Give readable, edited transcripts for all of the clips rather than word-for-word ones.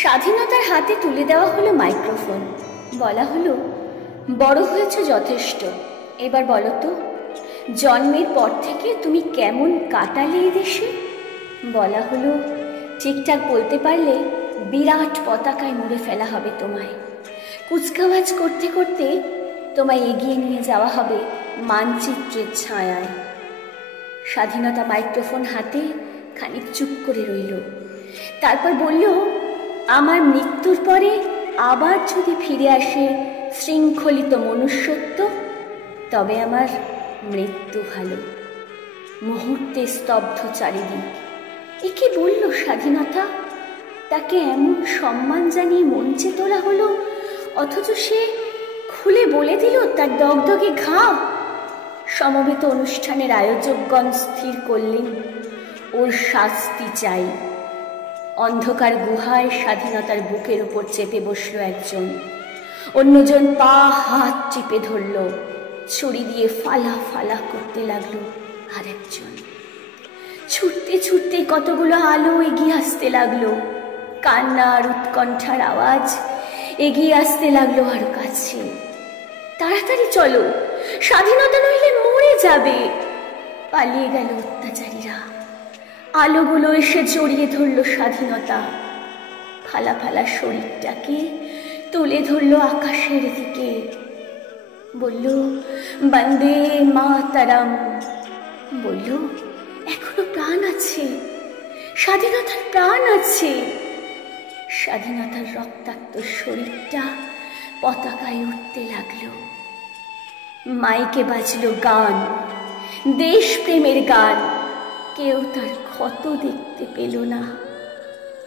স্বাধীনতার হাতে তুলে দেওয়া হলো মাইক্রোফোন। বলা হলো, বড় হয়েছ যথেষ্ট, এবার বলো তো জন্মের পর থেকে তুমি কেমন কাটালে এই দেশে। বলা হলো, ঠিকঠাক বলতে পারলে বিরাট পতাকায় মুড়ে ফেলা হবে তোমায়, কুচকাওয়াজ করতে করতে তোমায় এগিয়ে নিয়ে যাওয়া হবে মানচিত্রের ছায়ায়। স্বাধীনতা মাইক্রোফোন হাতে খানিক চুপ করে রইল, তারপর বলল, আমার মৃত্যুর পরে আবার যদি ফিরে আসে শৃঙ্খলিত মনুষ্যত্ব, তবে আমার মৃত্যু ভালো। মুহূর্তে স্তব্ধ চারিদিক। এ কি বলল স্বাধীনতা? তাকে এমন সম্মান জানিয়ে মঞ্চে তোলা হলো, অথচ সে খুলে বলে দিল তার দগদগে ঘা। সমবেত অনুষ্ঠানের আয়োজকগণ স্থির করলেন ওর শাস্তি চাই। অন্ধকার গুহায় স্বাধীনতার বুকের উপর চেপে বসল একজন, অন্যজন পা হাত টিপে ধরল, ছুরি দিয়ে ফালা ফালা করতে লাগলো আর একজন। ছুটতে ছুটতে কতগুলো আলো এগিয়ে আসতে লাগলো, কান্না আর উৎকণ্ঠার আওয়াজ এগিয়ে আসতে লাগলো আরো কাছে। তাড়াতাড়ি চলো, স্বাধীনতা নইলে মরে যাবে। পালিয়ে গেল অত্যাচারীরা। আলোগুলো এসে জড়িয়ে ধরল স্বাধীনতা, ফালা ফালা শরীরটাকে তুলে ধরল আকাশের দিকে, বলল, বন্দে মাতরম। বলল, এখনো প্রাণ আছে, স্বাধীনতার প্রাণ আছে। স্বাধীনতার রক্তাক্ত শরীরটা পতাকায় উঠতে লাগলো। মাইকে বাজলো গান, দেশপ্রেমের গান। কেউ তার ক্ষত দেখতে পেল না,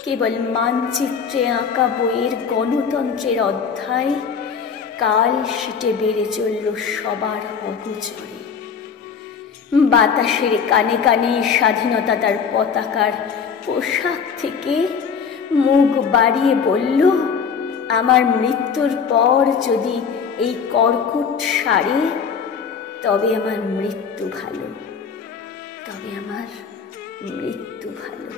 কেবল মানচিত্রে আঁকা বইয়ের গণতন্ত্রের অধ্যায় কাল শিটে বেড়ে চলল সবার অগোচরে। বাতাসের কানে কানে স্বাধীনতা তার পতাকার পোশাক থেকে মুখ বাড়িয়ে বলল, আমার মৃত্যুর পর যদি এই কর্কট সারে, তবে আমার মৃত্যু ভালো, তবে আমার মৃত্যু ভালো।